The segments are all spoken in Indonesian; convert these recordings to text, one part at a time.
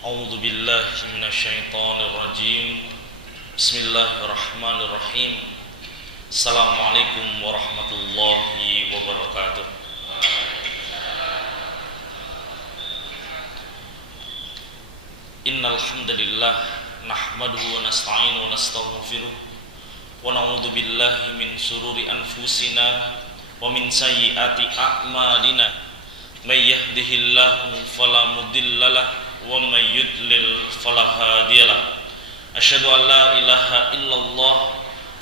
A'udzu billahi minasyaitonir rajim. Bismillahirrahmanirrahim. Assalamualaikum warahmatullahi wabarakatuh. Innal hamdalillah nahmaduhu wa nasta'inuhu wa nastaghfiruh wa na'udzu billahi min shururi anfusina wa min sayyiati a'malina. May yahdihillahu fala mudhillalah wa may yudlil fala hadiyalah. Asyhadu an la ilaha illallah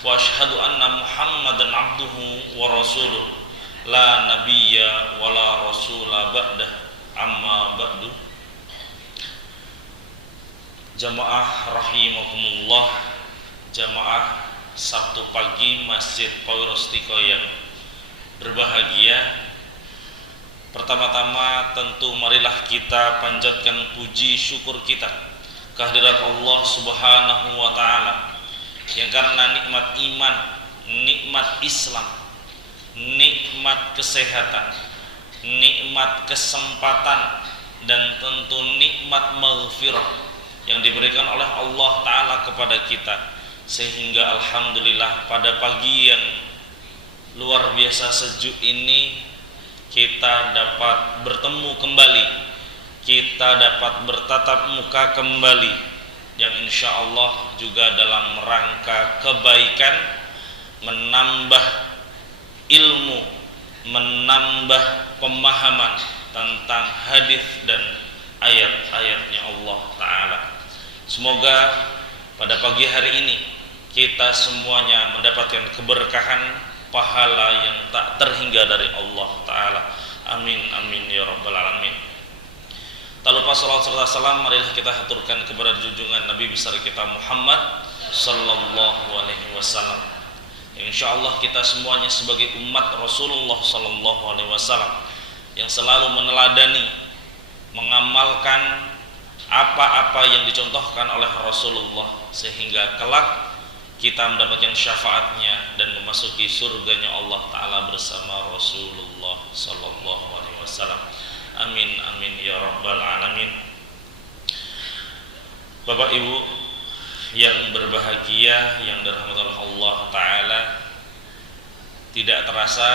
wa asyhadu anna Muhammadan abduhu wa rasuluh. La nabiyya wa la rasula ba'dah. Amma ba'du. Jamaah rahimakumullah, jamaah Sabtu pagi Masjid Powirostiko yang berbahagia. Pertama-tama tentu marilah kita panjatkan puji syukur kita kehadirat Allah Subhanahu wa taala yang karena nikmat iman, nikmat Islam, nikmat kesehatan, nikmat kesempatan, dan tentu nikmat maghfirah yang diberikan oleh Allah taala kepada kita, sehingga alhamdulillah pada pagi yang luar biasa sejuk ini kita dapat bertemu kembali, kita dapat bertatap muka kembali, yang insya Allah juga dalam rangka kebaikan, menambah ilmu, menambah pemahaman tentang hadis dan ayat-ayatnya Allah Ta'ala. Semoga pada pagi hari ini kita semuanya mendapatkan keberkahan, pahala yang tak terhingga dari Allah Ta'ala. Amin, amin, ya rabbal alamin. Tak lupa salawat serta salam marilah kita haturkan kepada junjungan Nabi besar kita Muhammad sallallahu alaihi wasallam. Insyaallah kita semuanya sebagai umat Rasulullah sallallahu alaihi wasallam yang selalu meneladani, mengamalkan apa-apa yang dicontohkan oleh Rasulullah, sehingga kelak kita mendapatkan syafaatnya dan memasuki surganya Allah Ta'ala bersama Rasulullah sallallahu alaihi wasallam. Amin, amin, ya rabbal alamin. Bapak Ibu yang berbahagia, yang dirahmati oleh Allah Ta'ala, tidak terasa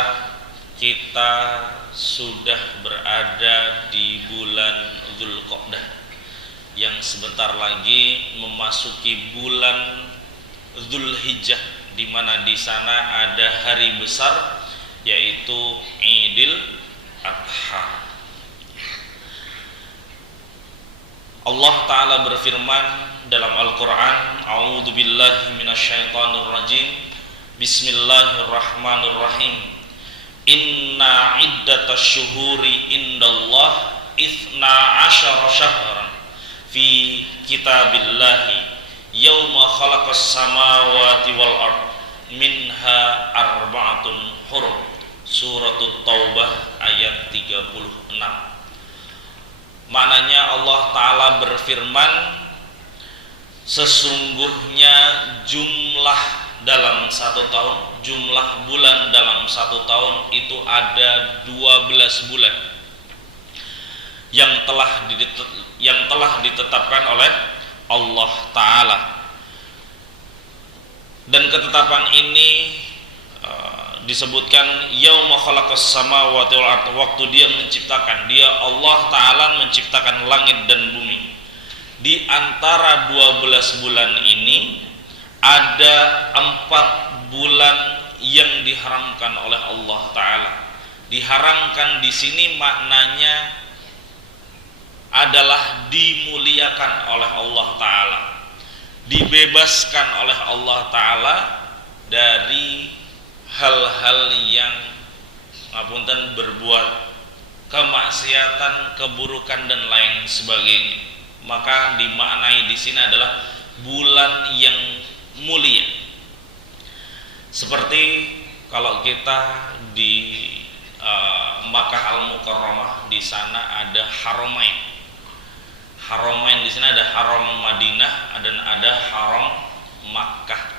kita sudah berada di bulan Dzulqa'dah yang sebentar lagi memasuki bulan Dzulhijjah, di mana di sana ada hari besar yaitu Idul Adha. Allah Ta'ala berfirman dalam Al-Quran, A'udzu billahi minasyaitonir rajim. Bismillahirrahmanirrahim. Inna iddatasy syuhuri indallah itsna asyara syahran fi kitabillahi yauma khalaqas samawati wal ard minha arba'atun hurum. Suratut Taubah ayat 36. Maknanya Allah Ta'ala berfirman, sesungguhnya jumlah dalam satu tahun, jumlah bulan dalam satu tahun itu ada 12 bulan yang telah ditetapkan oleh Allah Ta'ala. Dan ketetapan ini disebutkan yauma khalaqas samawati wal ardh, waktu dia menciptakan, dia Allah Ta'ala menciptakan langit dan bumi. Di antara 12 bulan ini ada 4 bulan yang diharamkan oleh Allah Ta'ala. Diharamkan di sini maknanya adalah dimuliakan oleh Allah Ta'ala, dibebaskan oleh Allah Ta'ala dari hal-hal yang berbuat kemaksiatan, keburukan dan lain sebagainya. Maka dimaknai di sini adalah bulan yang mulia. Seperti kalau kita di Makkah Al-Mukarramah, di sana ada Haramain. Haramain di sini ada Haram Madinah dan ada Haram Makkah.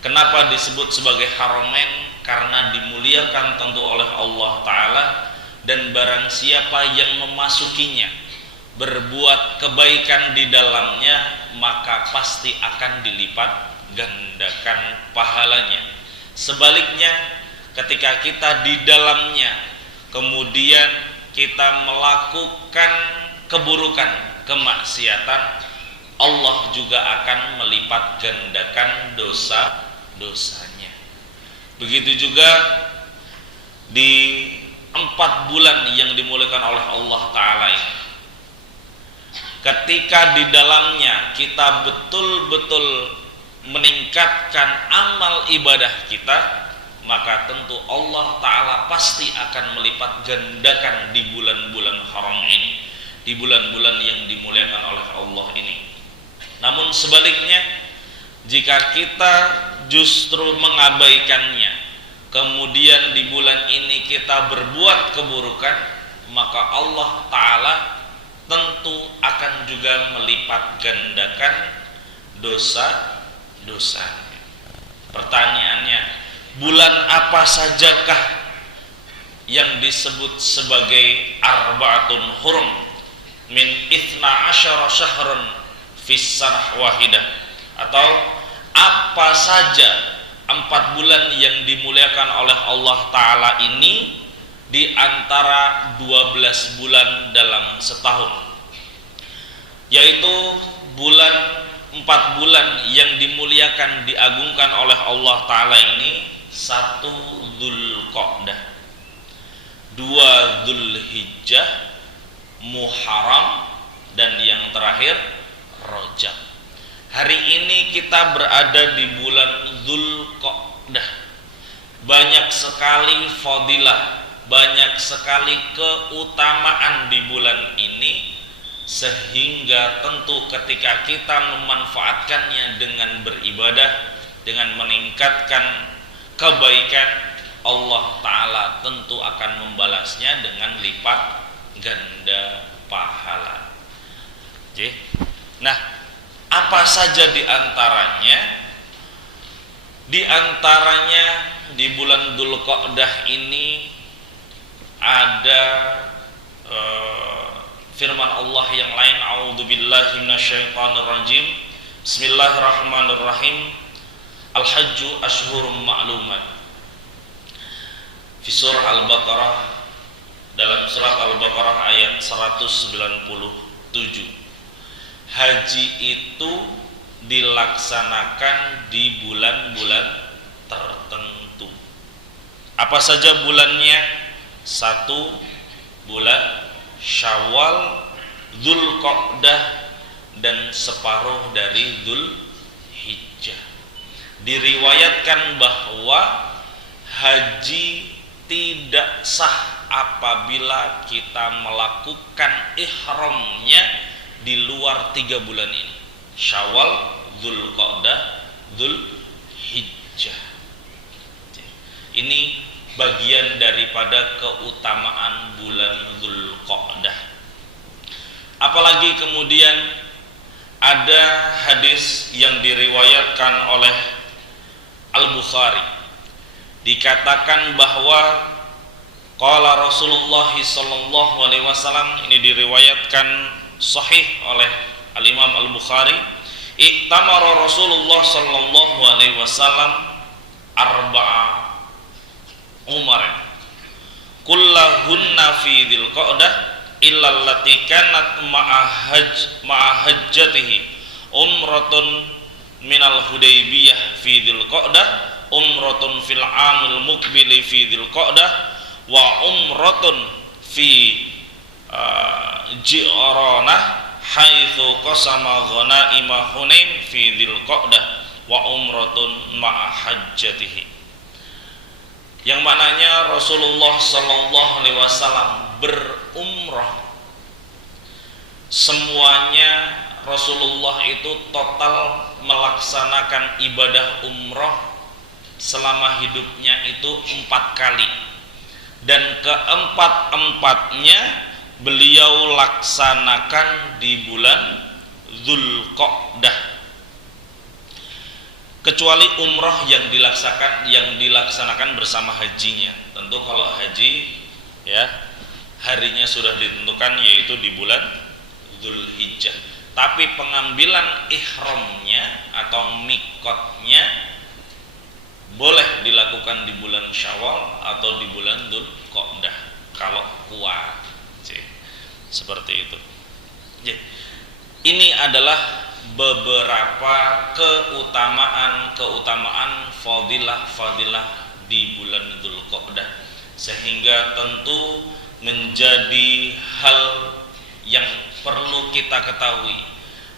Kenapa disebut sebagai Haramain? Karena dimuliakan tentu oleh Allah Ta'ala, dan barang siapa yang memasukinya, berbuat kebaikan di dalamnya, maka pasti akan dilipat gandakan pahalanya. Sebaliknya, ketika kita di dalamnya kemudian kita melakukan keburukan, kemaksiatan, Allah juga akan melipat gandakan dosa-dosanya. Begitu juga di 4 bulan yang dimuliakan oleh Allah Ta'ala ini, ketika di dalamnya kita betul-betul meningkatkan amal ibadah kita, maka tentu Allah Ta'ala pasti akan melipat gandakan di bulan-bulan haram ini, di bulan-bulan yang dimuliakan oleh Allah ini. Namun sebaliknya, jika kita justru mengabaikannya, kemudian di bulan ini kita berbuat keburukan, maka Allah Ta'ala tentu akan juga melipat gandakan dosa-dosanya. Pertanyaannya, bulan apa sajakah yang disebut sebagai arba'atun hurum min 12 syahrun fis sanah wahidah, atau apa saja 4 bulan yang dimuliakan oleh Allah Ta'ala ini di antara 12 bulan dalam setahun, yaitu 4 bulan yang dimuliakan, diagungkan oleh Allah Ta'ala ini: 1 Dzulqa'dah, 2 Dzulhijjah, Muharram, dan yang terakhir Rajab. Hari ini kita berada di bulan Dzulqa'dah. Banyak sekali fadilah, banyak sekali keutamaan di bulan ini, sehingga tentu ketika kita memanfaatkannya dengan beribadah, dengan meningkatkan kebaikan, Allah Ta'ala tentu akan membalasnya dengan lipat ganda pahala. Oke. Nah, apa saja di antaranya? Di antaranya di bulan Dzulqa'dah ini ada firman Allah yang lain, a'udzubillahi minasyaitonirrajim, bismillahirrahmanirrahim, al-hajju ashhurum ma'lumat. Fi surah Al-Baqarah, dalam surat Al-Baqarah ayat 197, haji itu dilaksanakan di bulan-bulan tertentu. Apa saja bulannya? 1 bulan Syawal, Dzulqa'dah, dan separuh dari Dzulhijjah. Diriwayatkan bahwa haji tidak sah apabila kita melakukan ihramnya di luar 3 bulan ini: Syawal, Dzulqa'dah, Dzulhijjah. Ini bagian daripada keutamaan bulan Dzulqa'dah. Apalagi kemudian ada hadis yang diriwayatkan oleh Al-Bukhari, dikatakan bahwa qala Rasulullah sallallahu alaihi wasallam, ini diriwayatkan sahih oleh Al-Imam Al-Bukhari, iktamara Rasulullah sallallahu alaihi wasallam arba'a umar kullahunna fi Dzulqa'dah illa allati kanat ma'a hajjatihi umratun minal Hudaybiyah fi Dzulqa'dah, umratun fil 'amil muqbili fi Dzulqa'dah, wa umratun fi Ji'ranah haitsu qasama ghanaima Hunain fi Dzulqa'dah, wa umratun ma'a hajjatihi. Yang maknanya Rasulullah sallallahu alaihi wasallam berumrah. Semuanya Rasulullah itu total melaksanakan ibadah umrah selama hidupnya itu 4 kali, dan keempat-empatnya beliau laksanakan di bulan Dzulqa'dah, kecuali umrah yang dilaksanakan bersama hajinya. Tentu kalau haji ya harinya sudah ditentukan, yaitu di bulan Dzulhijjah. Tapi pengambilan ihramnya atau mikotnya boleh dilakukan di bulan Syawal atau di bulan Dzulqa'dah kalau kuat. Seperti itu. Ini adalah beberapa keutamaan fadilah di bulan Dzulqa'dah, sehingga tentu menjadi hal yang perlu kita ketahui,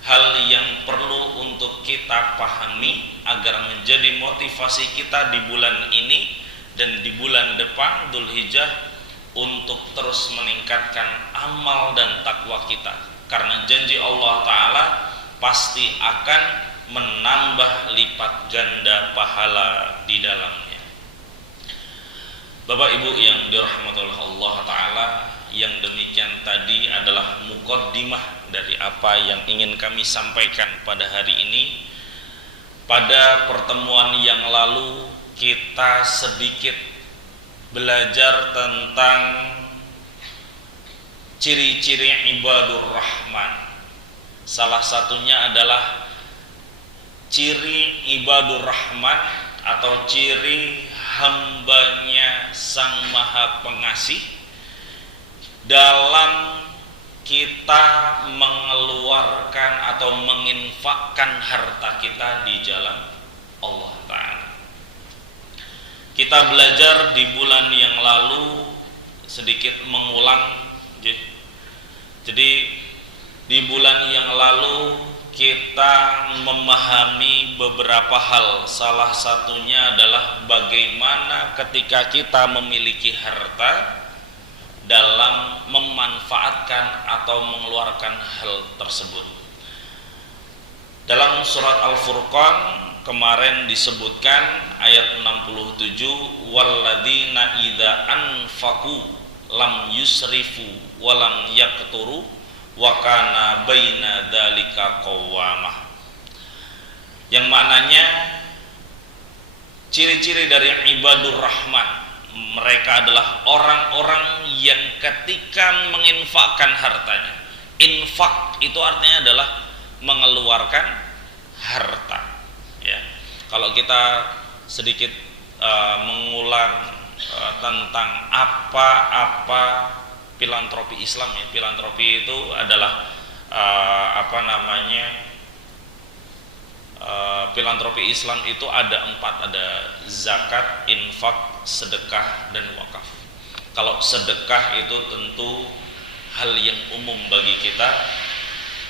hal yang perlu untuk kita pahami agar menjadi motivasi kita di bulan ini dan di bulan depan Dzulhijjah untuk terus meningkatkan amal dan takwa kita, karena janji Allah Ta'ala pasti akan menambah lipat ganda pahala di dalamnya. Bapak Ibu yang dirahmati oleh Allah Ta'ala, yang demikian tadi adalah muqaddimah dari apa yang ingin kami sampaikan pada hari ini. Pada pertemuan yang lalu kita sedikit belajar tentang ciri-ciri ibadur rahman. Salah satunya adalah ciri ibadur rahman atau ciri hambanya Sang Maha Pengasih dalam kita mengeluarkan atau menginfakkan harta kita di jalan Allah Ta'ala. Kita belajar di bulan yang lalu sedikit mengulang. Jadi di bulan yang lalu kita memahami beberapa hal. Salah satunya adalah bagaimana ketika kita memiliki harta dalam memanfaatkan atau mengeluarkan hal tersebut. Dalam surat Al-Furqan kemarin disebutkan ayat 67, walladzina idza anfaqu lam yusrifu wa lam yaqturu wa kana baina dzalika qawwamah. Yang maknanya ciri-ciri dari ibadur rahman, mereka adalah orang-orang yang ketika menginfakkan hartanya. Infak itu artinya adalah mengeluarkan harta. Ya, kalau kita sedikit mengulang tentang apa filantropi Islam, ya, filantropi itu adalah filantropi Islam itu ada 4, ada zakat, infak, sedekah, dan wakaf. Kalau sedekah itu tentu hal yang umum bagi kita.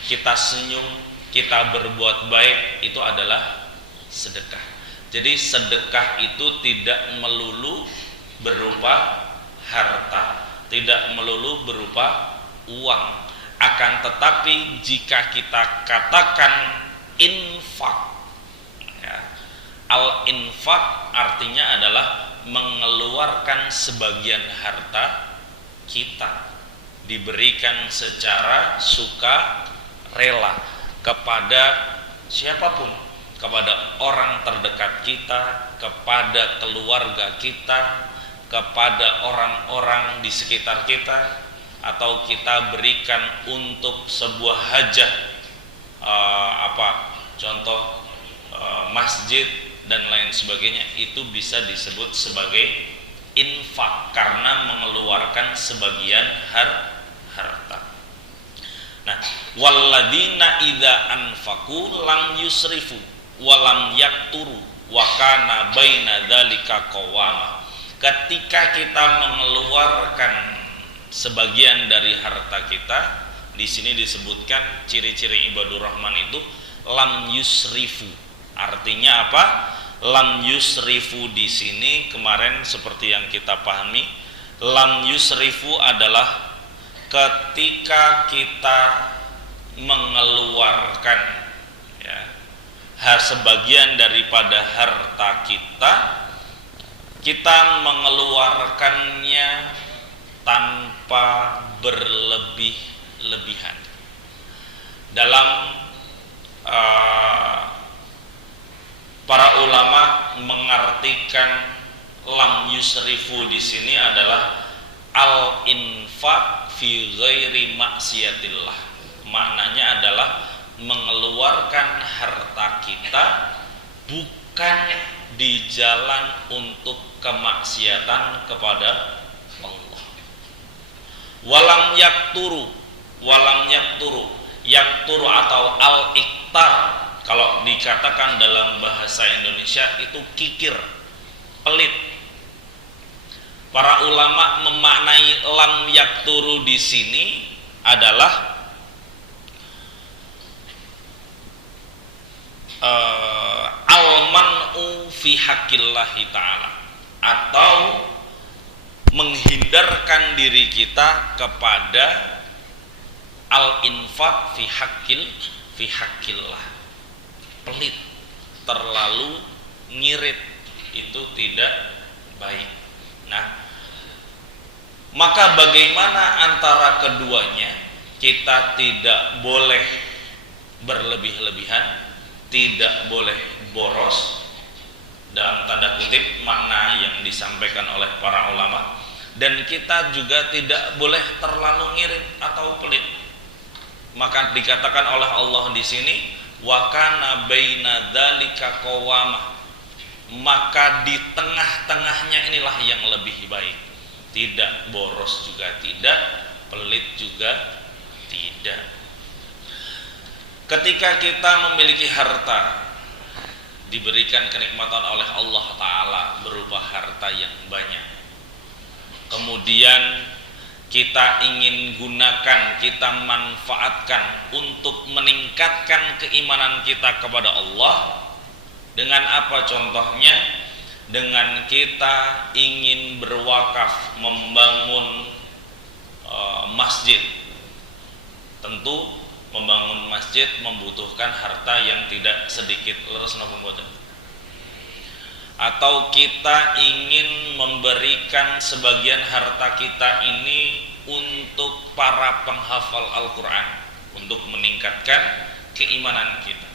Kita senyum, kita berbuat baik, itu adalah sedekah. Jadi sedekah itu tidak melulu berupa harta, tidak melulu berupa uang. Akan tetapi jika kita katakan infak, ya, al-infak artinya adalah mengeluarkan sebagian harta kita, diberikan secara suka rela kepada siapapun, kepada orang terdekat kita, kepada keluarga kita, kepada orang-orang di sekitar kita, atau kita berikan untuk sebuah hajat, contoh masjid dan lain sebagainya, itu bisa disebut sebagai infak karena mengeluarkan sebagian harta. Nah, walladzina idza anfaqu lam yusrifu wa lam yaqturu wa kana baina dzalika qawwama. Ketika kita mengeluarkan sebagian dari harta kita, di sini disebutkan ciri-ciri ibadur rahman itu lam yusrifu. Artinya apa? Lam yusrifu di sini kemarin seperti yang kita pahami, lam yusrifu adalah ketika kita mengeluarkan, ya, sebagian daripada harta kita mengeluarkannya tanpa berlebih-lebihan. Dalam para ulama mengartikan lam yusrifu di sini adalah al-infaq fi ghairi maksiatillah. Maknanya adalah mengeluarkan harta kita bukan di jalan untuk kemaksiatan kepada Allah. Walam yakturu yakturu atau al-iktar, kalau dikatakan dalam bahasa Indonesia itu kikir, pelit. Para ulama memaknai lam yakturu di sini adalah al-man'u fi haqqillahi ta'ala, atau menghindarkan diri kita kepada al-infaq fi haqqillah. Pelit, terlalu ngirit, itu tidak baik. Nah, maka bagaimana antara keduanya? Kita tidak boleh berlebih-lebihan, tidak boleh boros, dalam tanda kutip makna yang disampaikan oleh para ulama, dan kita juga tidak boleh terlalu ngirit atau pelit. Maka dikatakan oleh Allah di sini, wa kana baina dzalika qawamah, maka di tengah-tengahnya inilah yang lebih baik. Tidak boros juga tidak, pelit juga tidak. Ketika kita memiliki harta, diberikan kenikmatan oleh Allah Ta'ala berupa harta yang banyak, kemudian kita ingin gunakan, kita manfaatkan untuk meningkatkan keimanan kita kepada Allah. Dengan apa contohnya? Dengan kita ingin berwakaf, membangun masjid. Tentu membangun masjid membutuhkan harta yang tidak sedikit. Atau kita ingin memberikan sebagian harta kita ini untuk para penghafal Al-Quran, untuk meningkatkan keimanan kita.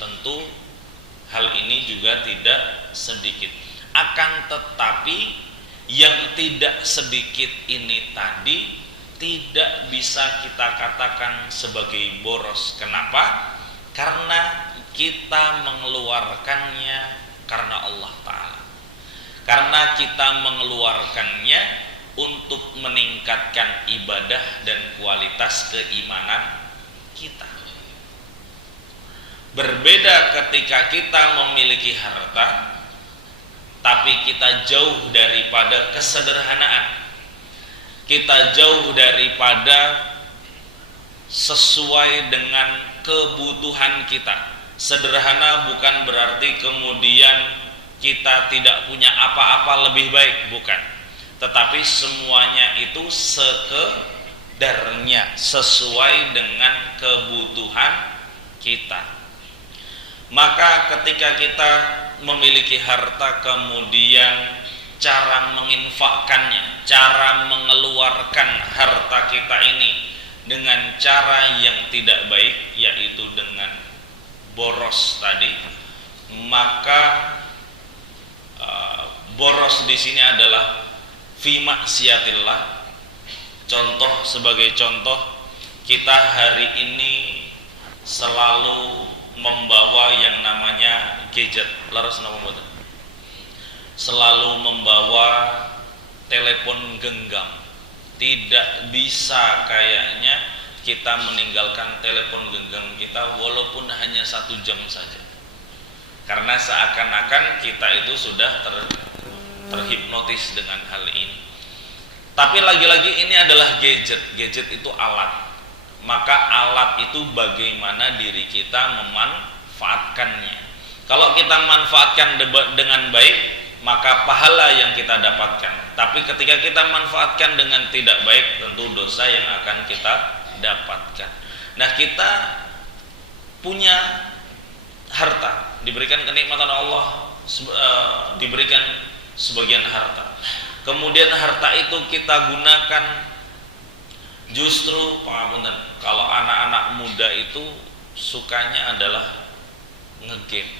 Tentu hal ini juga tidak sedikit. Akan tetapi yang tidak sedikit ini tadi tidak bisa kita katakan sebagai boros. Kenapa? Karena kita mengeluarkannya karena Allah Ta'ala, karena kita mengeluarkannya untuk meningkatkan ibadah dan kualitas keimanan kita. Berbeda ketika kita memiliki harta tapi kita jauh daripada kesederhanaan, kita jauh daripada sesuai dengan kebutuhan kita. Sederhana bukan berarti kemudian kita tidak punya apa-apa lebih baik, bukan. Tetapi semuanya itu sekedarnya, sesuai dengan kebutuhan kita. Maka ketika kita memiliki harta, kemudian cara menginfakkannya, cara mengeluarkan harta kita ini dengan cara yang tidak baik, yaitu dengan boros tadi, maka boros di sini adalah fi maksiatillah. Contoh, sebagai contoh, kita hari ini selalu membawa yang namanya gadget, selalu membawa telepon genggam. Tidak bisa kayaknya kita meninggalkan telepon genggam kita walaupun hanya 1 jam saja, karena seakan-akan kita itu sudah terhipnotis dengan hal ini. Tapi lagi-lagi ini adalah gadget. Gadget itu alat. Maka alat itu bagaimana diri kita memanfaatkannya. Kalau kita manfaatkan dengan baik, maka pahala yang kita dapatkan. Tapi ketika kita manfaatkan dengan tidak baik, tentu dosa yang akan kita dapatkan. Nah, kita punya harta, diberikan kenikmatan Allah, diberikan sebagian harta. Kemudian harta itu kita gunakan, justru pengapunten, kalau anak-anak muda itu sukanya adalah ngegame,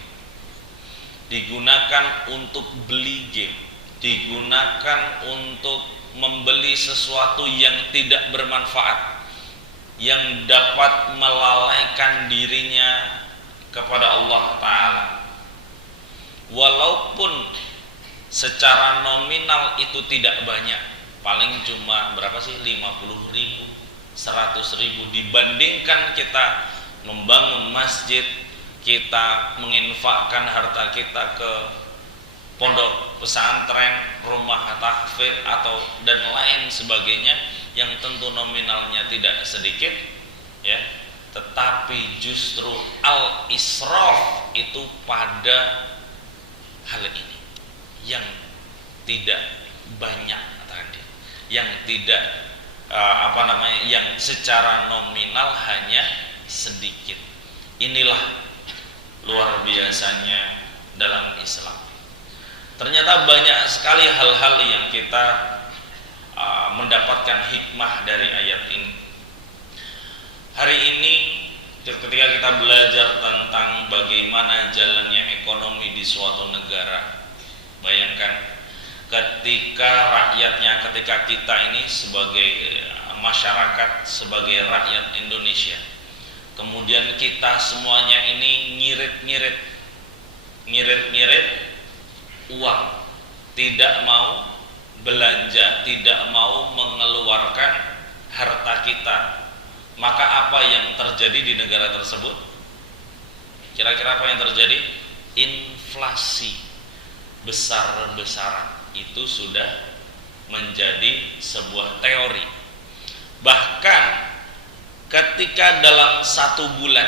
digunakan untuk beli game, digunakan untuk membeli sesuatu yang tidak bermanfaat. yang dapat melalaikan dirinya kepada Allah Ta'ala. Walaupun secara nominal itu tidak banyak, paling cuma berapa sih, 50.000, 100.000, dibandingkan kita membangun masjid, kita menginfakkan harta kita ke pondok pesantren, rumah tahfidz atau dan lain sebagainya yang tentu nominalnya tidak sedikit, ya, tetapi justru al-israf itu pada hal ini yang tidak banyak tadi, yang tidak yang secara nominal hanya sedikit. Inilah luar biasanya dalam Islam. Ternyata banyak sekali hal-hal yang kita mendapatkan hikmah dari ayat ini. Hari ini ketika kita belajar tentang bagaimana jalannya ekonomi di suatu negara, bayangkan ketika rakyatnya, ketika kita ini sebagai masyarakat, sebagai rakyat Indonesia, kemudian kita semuanya ini ngirit-ngirit uang, tidak mau belanja, tidak mau mengeluarkan harta kita, maka apa yang terjadi di negara tersebut? Kira-kira apa yang terjadi? Inflasi besar-besaran. Itu sudah menjadi sebuah teori. Bahkan ketika dalam satu bulan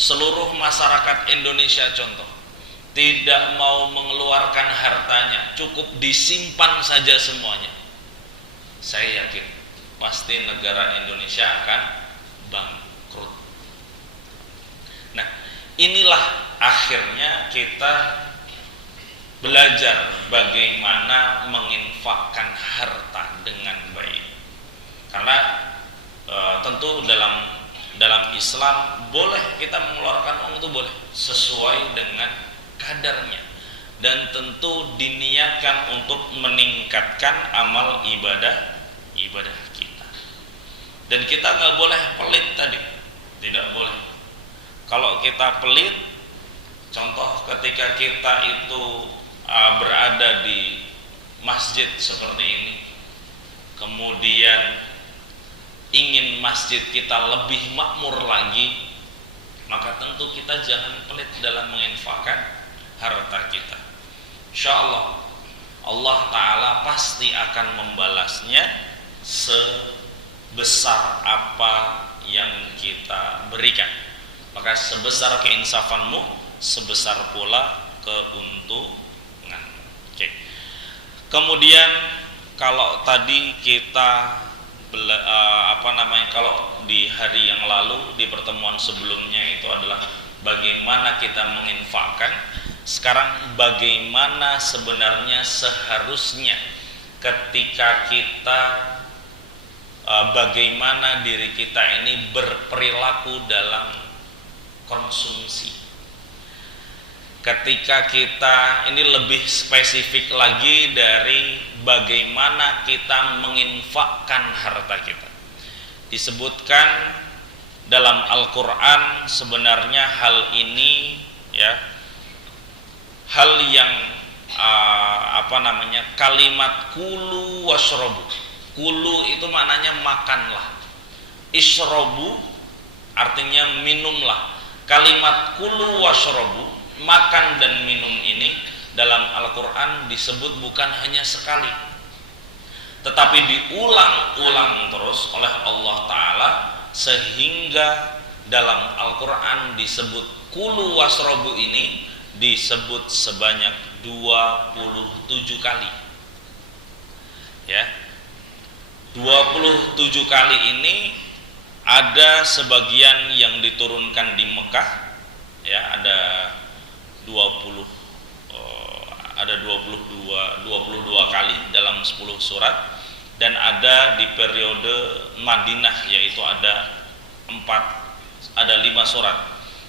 seluruh masyarakat Indonesia contoh tidak mau mengeluarkan hartanya, cukup disimpan saja semuanya, saya yakin pasti negara Indonesia akan bangkrut. Nah, inilah akhirnya kita belajar bagaimana menginfakkan harta dengan baik. Karena tentu dalam Islam boleh kita mengeluarkan uang, itu boleh sesuai dengan kadarnya, dan tentu diniatkan untuk meningkatkan amal ibadah kita. Dan kita nggak boleh pelit tadi, tidak boleh. Kalau kita pelit, contoh ketika kita itu berada di masjid seperti ini, kemudian ingin masjid kita lebih makmur lagi, maka tentu kita jangan pelit dalam menginfakkan harta kita. Insyaallah Allah Ta'ala pasti akan membalasnya sebesar apa yang kita berikan. Maka sebesar keinsafanmu, sebesar pula keuntungan. Oke. Kemudian kalau tadi kita kalau di hari yang lalu, di pertemuan sebelumnya itu adalah bagaimana kita menginfakkan. Sekarang bagaimana sebenarnya seharusnya ketika kita bagaimana diri kita ini berperilaku dalam konsumsi. Ketika kita ini lebih spesifik lagi dari bagaimana kita menginfakkan harta kita. Disebutkan dalam Al-Quran sebenarnya hal ini, ya, hal yang kalimat kulu washrobu. Kulu itu maknanya makanlah, ishrobu artinya minumlah. Kalimat kulu washrobu, makan dan minum, ini dalam Al-Quran disebut bukan hanya sekali, tetapi diulang-ulang terus oleh Allah Ta'ala, sehingga dalam Al-Quran disebut kulu washrobu ini disebut sebanyak 27 kali, ya. 27 kali ini ada sebagian yang diturunkan di Mekah, ya, ada 22 kali dalam 10 surat, dan ada di periode Madinah, yaitu ada 5 surat,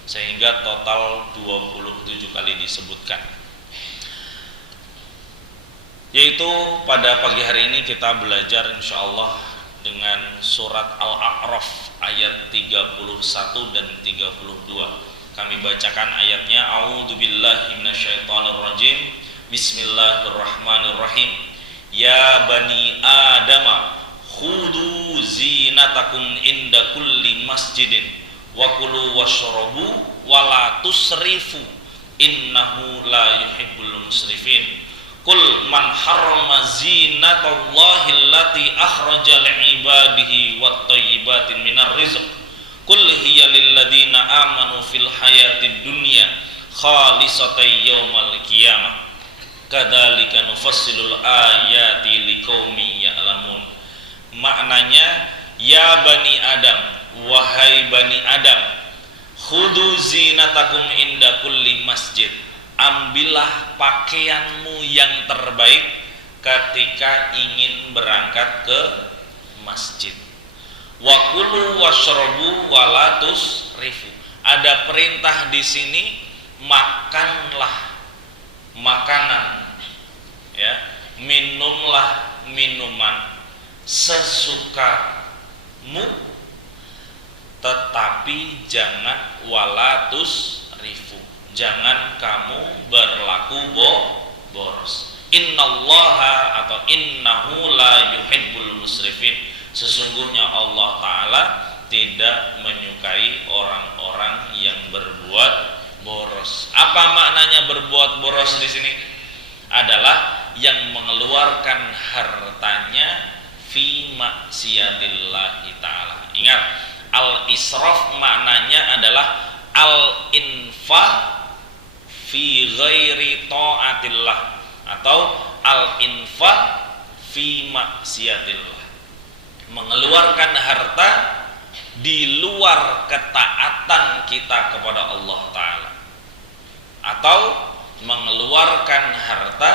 sehingga total 27 kali disebutkan. Yaitu pada pagi hari ini kita belajar insyaallah dengan surat Al-A'raf ayat 31 dan 32. Kami bacakan ayatnya. A'udzubillahi minasyaitonirrajim. Bismillahirrahmanirrahim. Ya bani Adama khudu zinatakum inda kulli masjidin wa kulu washrabu wa la tusrifu innahu la yuhibbul musrifin. Qul man harrama zinatallahi allati akhraja li'ibadihi wat thayyibatin minar rizq. Qul hiya lil ladzina amanu fil hayatid dunya khalisatan yaumal qiyamah. Kadzalika nufassilul ayati liqaumin ya'lamun. Maknanya, ya bani Adam, wahai bani Adam, khudu zinatakum inda kulli masjid. Ambillah pakaianmu yang terbaik ketika ingin berangkat ke masjid. Wa kulu washrabu wa la tusrifu. Ada perintah di sini, makanlah makanan, ya, minumlah minuman sesukamu, tetapi jangan walatus rifu, jangan kamu berlaku boros. Innallaha atau innahu la yuhibbul musrifin. Sesungguhnya Allah Ta'ala tidak menyukai orang-orang yang berbuat boros. Apa maknanya berbuat boros di sini? Adalah yang mengeluarkan hartanya fi maksiatillahi ta'ala. Ingat, al-israf maknanya adalah al-infaq fi ghairi ta'atillah atau al-infaq fi maksiatillah. Mengeluarkan harta di luar ketaatan kita kepada Allah Ta'ala, atau mengeluarkan harta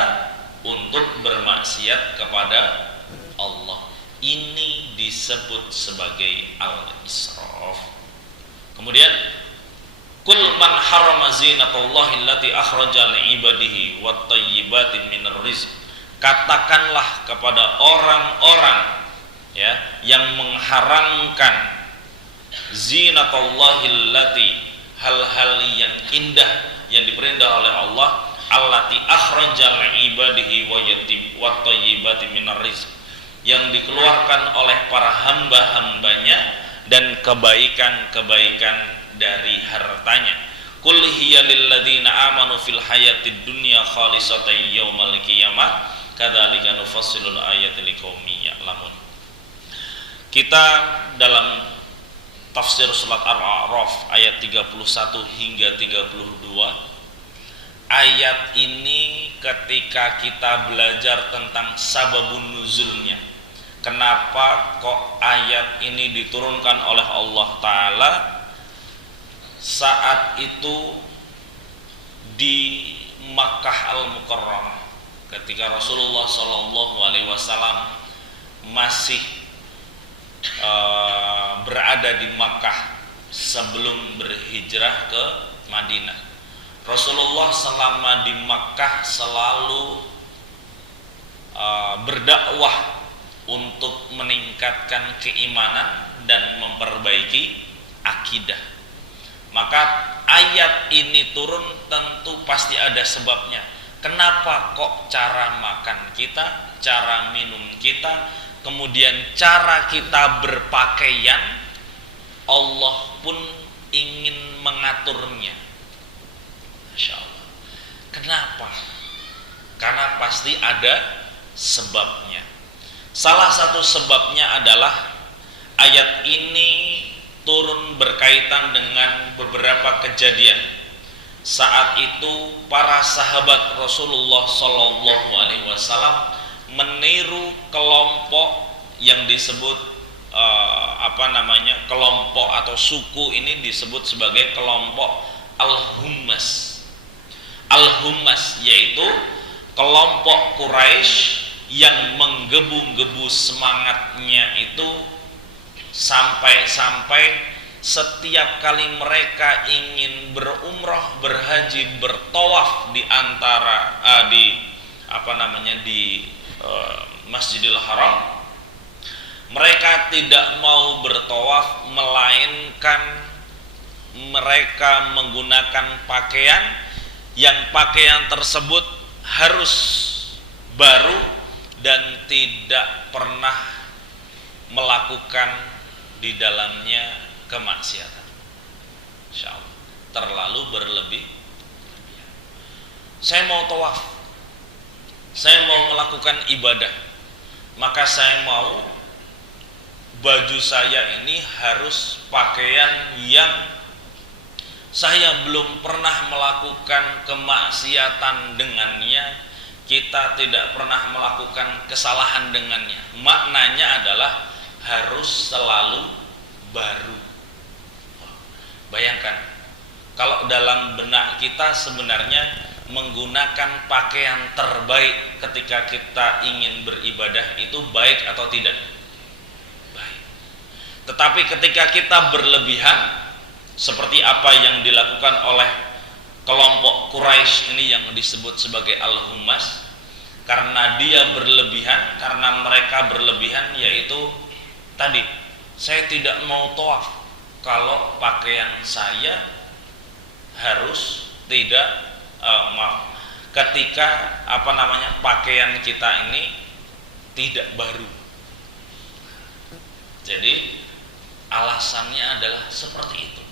untuk bermaksiat kepada Allah. Ini disebut sebagai al-israf. Kemudian, kul man harrama zinatallahi allati akhraja li'ibadihi wat thayyibatin minar rizq. Katakanlah kepada orang-orang, ya, yang mengharamkan zinatallahi allati, hal-hal yang indah yang diperintah oleh Allah, allati akhraja li'ibadihi wa thayyibatin minar rizq, yang dikeluarkan oleh para hamba-hambanya dan kebaikan-kebaikan dari hartanya. Qul hiya lil ladzina amanu fil hayatid dunya khalisatan yaumal qiyamah. Kadzalika nufassilul ayati liqaumin ya'lamun. Kita dalam tafsir surat Al-A'raf ayat 31 hingga 32. Ayat ini ketika kita belajar tentang sababun nuzulnya, kenapa kok ayat ini diturunkan oleh Allah Ta'ala saat itu di Makkah Al-Mukarramah, ketika Rasulullah SAW masih berada di Makkah sebelum berhijrah ke Madinah. Rasulullah selama di Makkah selalu berdakwah untuk meningkatkan keimanan dan memperbaiki akidah. Maka ayat ini turun tentu pasti ada sebabnya. Kenapa kok cara makan kita, cara minum kita, kemudian cara kita berpakaian, Allah pun ingin mengaturnya. Masya Allah. Kenapa? Karena pasti ada sebabnya. Salah satu sebabnya adalah ayat ini turun berkaitan dengan beberapa kejadian. Saat itu para sahabat Rasulullah SAW meniru kelompok yang disebut kelompok atau suku ini disebut sebagai kelompok Al-Hummas. Al-Hummas yaitu kelompok Quraisy yang menggebu-gebu semangatnya itu sampai setiap kali mereka ingin berumrah, berhaji, bertawaf di antara di Masjidil Haram, Mereka tidak mau bertawaf, melainkan mereka menggunakan pakaian yang pakaian tersebut harus baru dan tidak pernah melakukan di dalamnya kemaksiatan. Insyaallah terlalu berlebih. Saya mau tawaf, saya mau melakukan ibadah, maka saya mau baju saya ini harus pakaian yang saya belum pernah melakukan kemaksiatan dengannya, kita tidak pernah melakukan kesalahan dengannya. Maknanya adalah harus selalu baru. Bayangkan, kalau dalam benak kita sebenarnya menggunakan pakaian terbaik ketika kita ingin beribadah itu baik atau tidak? Baik. Tetapi ketika kita berlebihan, seperti apa yang dilakukan oleh kelompok Quraisy ini yang disebut sebagai Al-Hummas, karena dia berlebihan, karena mereka berlebihan, yaitu tadi, saya tidak mau tawaf kalau pakaian saya harus tidak ketika pakaian kita ini tidak baru. Jadi alasannya adalah seperti itu.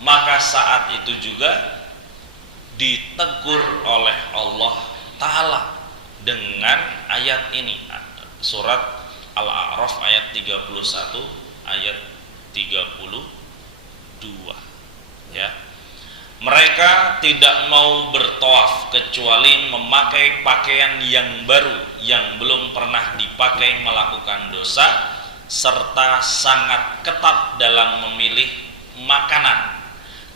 Maka saat itu juga ditegur oleh Allah Ta'ala dengan ayat ini, surat Al-A'raf ayat 31 ayat 32, ya. Mereka tidak mau bertawaf kecuali memakai pakaian yang baru yang belum pernah dipakai melakukan dosa, serta sangat ketat dalam memilih makanan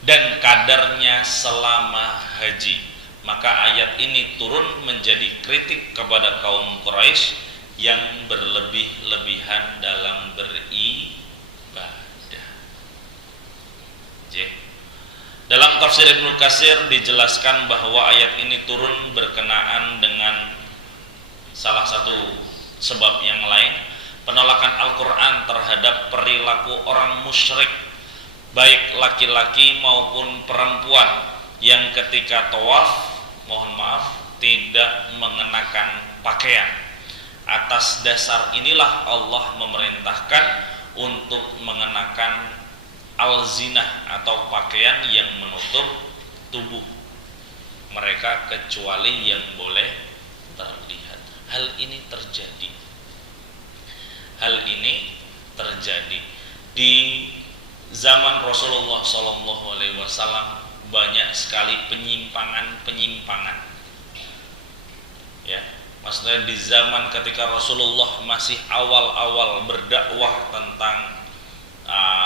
dan kadarnya selama haji. Maka ayat ini turun menjadi kritik kepada kaum Quraisy yang berlebih-lebihan dalam beribadah. Dalam tafsir Ibnu Katsir dijelaskan bahwa ayat ini turun berkenaan dengan salah satu sebab yang lain, penolakan Al-Quran terhadap perilaku orang musyrik, baik laki-laki maupun perempuan, yang ketika tawaf, mohon maaf, tidak mengenakan pakaian. Atas dasar inilah Allah memerintahkan untuk mengenakan al-zinah atau pakaian yang menutup tubuh mereka kecuali yang boleh terlihat. Hal ini terjadi di zaman Rasulullah SAW. Banyak sekali penyimpangan, ya. Maksudnya di zaman ketika Rasulullah masih awal-awal berdakwah tentang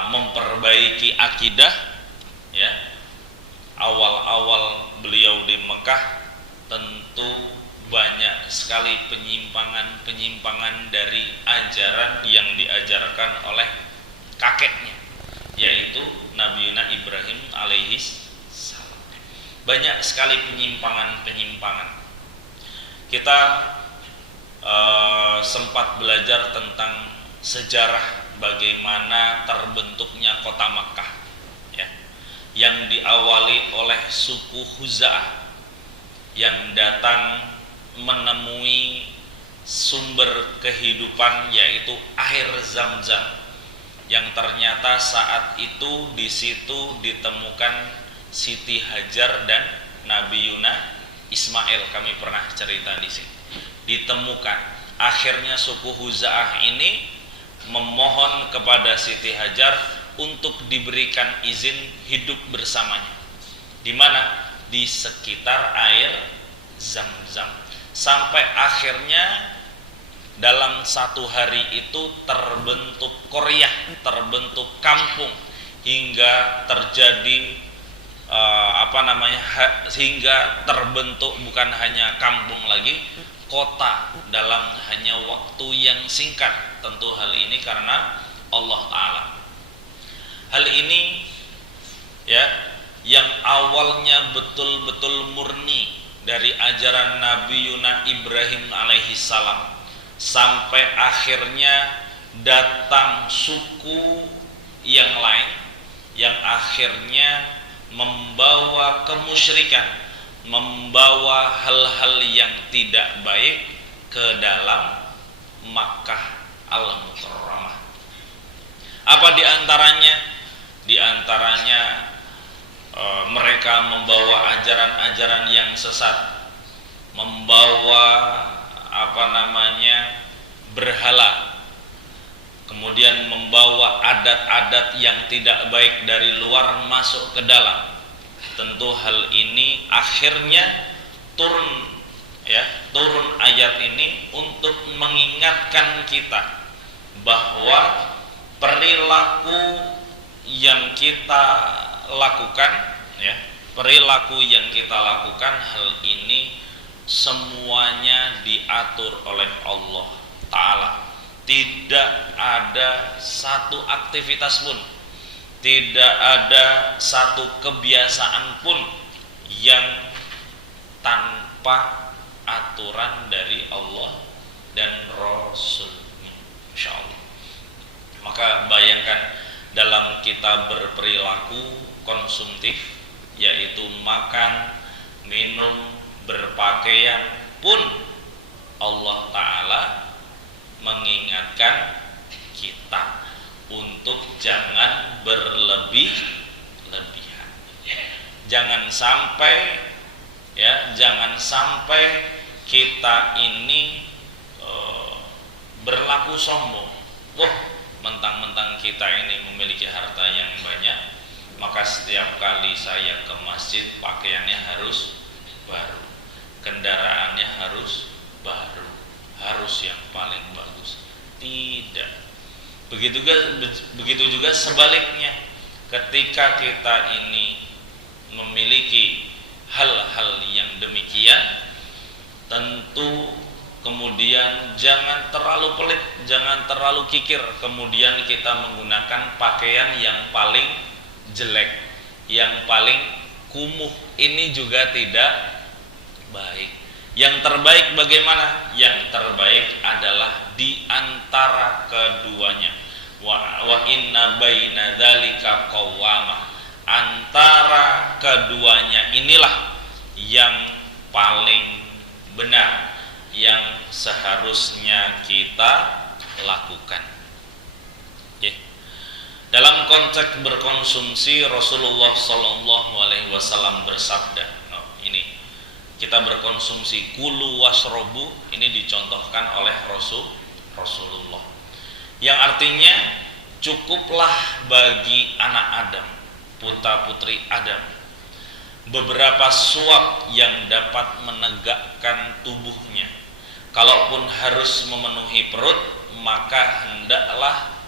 memperbaiki akidah, ya, awal-awal beliau di Mekah, tentu banyak sekali penyimpangan dari ajaran yang diajarkan oleh kakeknya, yaitu Nabi Ibrahim alaihis salam. Banyak sekali penyimpangan. Kita sempat belajar tentang sejarah bagaimana terbentuknya kota Makkah, ya, yang diawali oleh suku Khuza'ah yang datang menemui sumber kehidupan, yaitu air Zam-Zam, yang ternyata saat itu di situ ditemukan Siti Hajar dan Nabi Ismail. Kami pernah cerita di sini. Ditemukan. Akhirnya suku Khuza'ah ini memohon kepada Siti Hajar untuk diberikan izin hidup bersamanya. Di mana? Di sekitar air Zam-Zam. Sampai akhirnya dalam satu hari itu terbentuk qaryah, terbentuk kampung, hingga terjadi hingga terbentuk bukan hanya kampung lagi, kota dalam hanya waktu yang singkat. Tentu hal ini karena Allah Ta'ala. Hal ini, ya, yang awalnya betul-betul murni dari ajaran Nabi Ibrahim alaihi salam, sampai akhirnya datang suku yang lain yang akhirnya membawa kemusyrikan, membawa hal-hal yang tidak baik ke dalam Makkah Al-Mukarramah. Apa diantaranya? Diantaranya mereka membawa ajaran-ajaran yang sesat, membawa berhala, kemudian membawa adat-adat yang tidak baik dari luar masuk ke dalam. Tentu hal ini akhirnya turun ayat ini untuk mengingatkan kita bahwa perilaku yang kita lakukan, hal ini semuanya diatur oleh Allah Ta'ala. Tidak ada satu aktivitas pun, tidak ada satu kebiasaan pun yang tanpa aturan dari Allah dan Rasulnya, insya Allah. Maka bayangkan, dalam kita berperilaku konsumtif, yaitu makan, minum, berpakaian pun, Allah Ta'ala mengingatkan kita untuk jangan berlebih-lebihan. Jangan sampai kita ini berlaku sombong. Mentang-mentang kita ini memiliki harta yang banyak, maka setiap kali saya ke masjid pakaiannya harus baru, kendaraannya harus baru, harus yang paling bagus. Tidak. Begitu juga sebaliknya, ketika kita ini memiliki hal-hal yang demikian, tentu kemudian jangan terlalu pelit, jangan terlalu kikir, kemudian kita menggunakan pakaian yang paling jelek, yang paling kumuh. Ini juga tidak baik. Yang terbaik bagaimana? Yang terbaik adalah di antara keduanya. Wa inna baina dzalika qawwamah. Antara keduanya inilah yang paling benar, yang seharusnya kita lakukan. Dalam konteks berkonsumsi, Rasulullah SAW bersabda, ini kita berkonsumsi, kulu wasrobu, ini dicontohkan oleh Rasulullah, yang artinya cukuplah bagi anak Adam, putra putri Adam, beberapa suap yang dapat menegakkan tubuhnya. Kalaupun harus memenuhi perut, maka hendaklah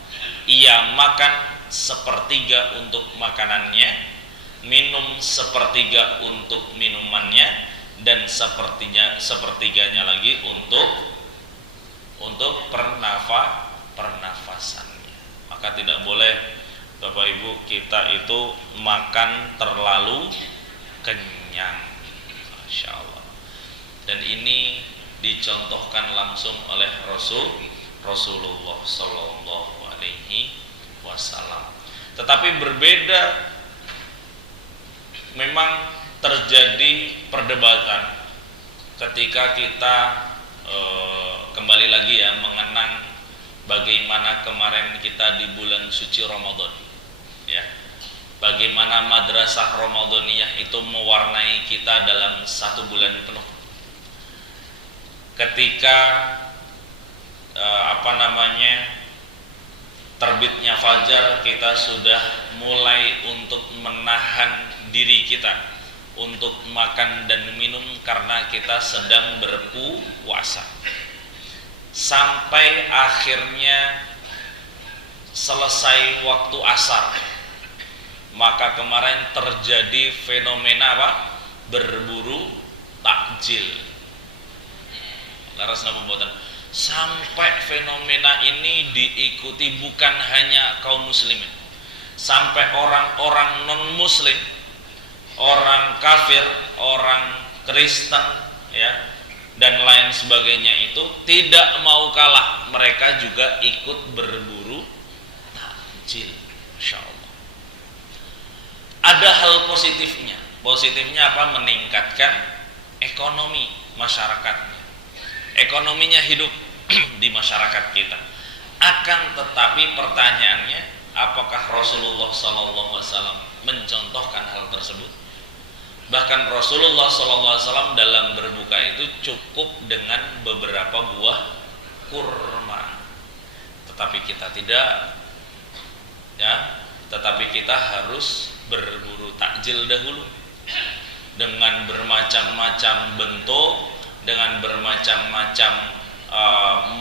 ia makan sepertiga untuk makanannya, minum sepertiga untuk minumannya, dan sepertiganya lagi untuk pernafasannya. Maka tidak boleh Bapak Ibu kita itu makan terlalu kenyang, Masya Allah. Dan ini dicontohkan langsung oleh Rasulullah Sallallahu Alaihi Wasallam. Tetapi berbeda, memang terjadi perdebatan ketika kita kembali lagi mengenang bagaimana kemarin kita di bulan suci Ramadan, bagaimana madrasah Ramadaniyah itu mewarnai kita dalam satu bulan penuh. Ketika terbitnya fajar, kita sudah mulai untuk menahan diri kita untuk makan dan minum karena kita sedang berpuasa, sampai akhirnya selesai waktu asar. Maka kemarin terjadi fenomena berburu takjil. Sampai fenomena ini diikuti bukan hanya kaum muslimin, sampai orang-orang non muslim, orang kafir, orang Kristen, dan lain sebagainya itu tidak mau kalah, mereka juga ikut berburu takjil. Masya Allah. Ada hal positifnya. Positifnya apa? Meningkatkan ekonomi masyarakatnya. Ekonominya hidup di masyarakat kita. Akan tetapi pertanyaannya, apakah Rasulullah SAW mencontohkan hal tersebut? Bahkan Rasulullah SAW dalam berbuka itu cukup dengan beberapa buah kurma. Tetapi kita tidak, ya. Tetapi kita harus berburu takjil dahulu dengan bermacam-macam bentuk, dengan bermacam-macam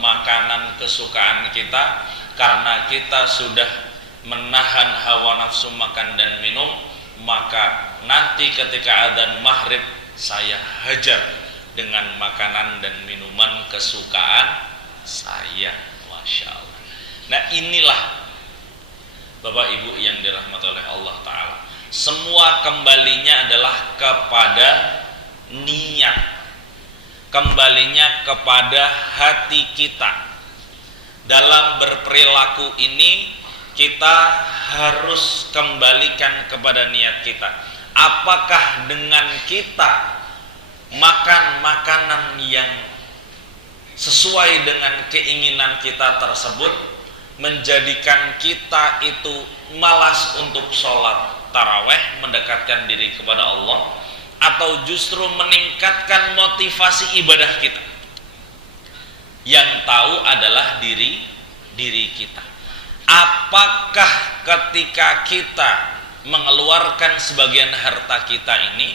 makanan kesukaan kita, karena kita sudah menahan hawa nafsu makan dan minum. Maka nanti ketika adzan maghrib saya hajar dengan makanan dan minuman kesukaan saya. Masya Allah. Nah inilah Bapak Ibu yang dirahmati oleh Allah Ta'ala, semua kembalinya adalah kepada niat, kembalinya kepada hati kita. Dalam berperilaku ini kita harus kembalikan kepada niat kita. Apakah dengan kita makan makanan yang sesuai dengan keinginan kita tersebut menjadikan kita itu malas untuk sholat taraweh, mendekatkan diri kepada Allah, atau justru meningkatkan motivasi ibadah kita? Yang tahu adalah diri kita. Apakah ketika kita mengeluarkan sebagian harta kita ini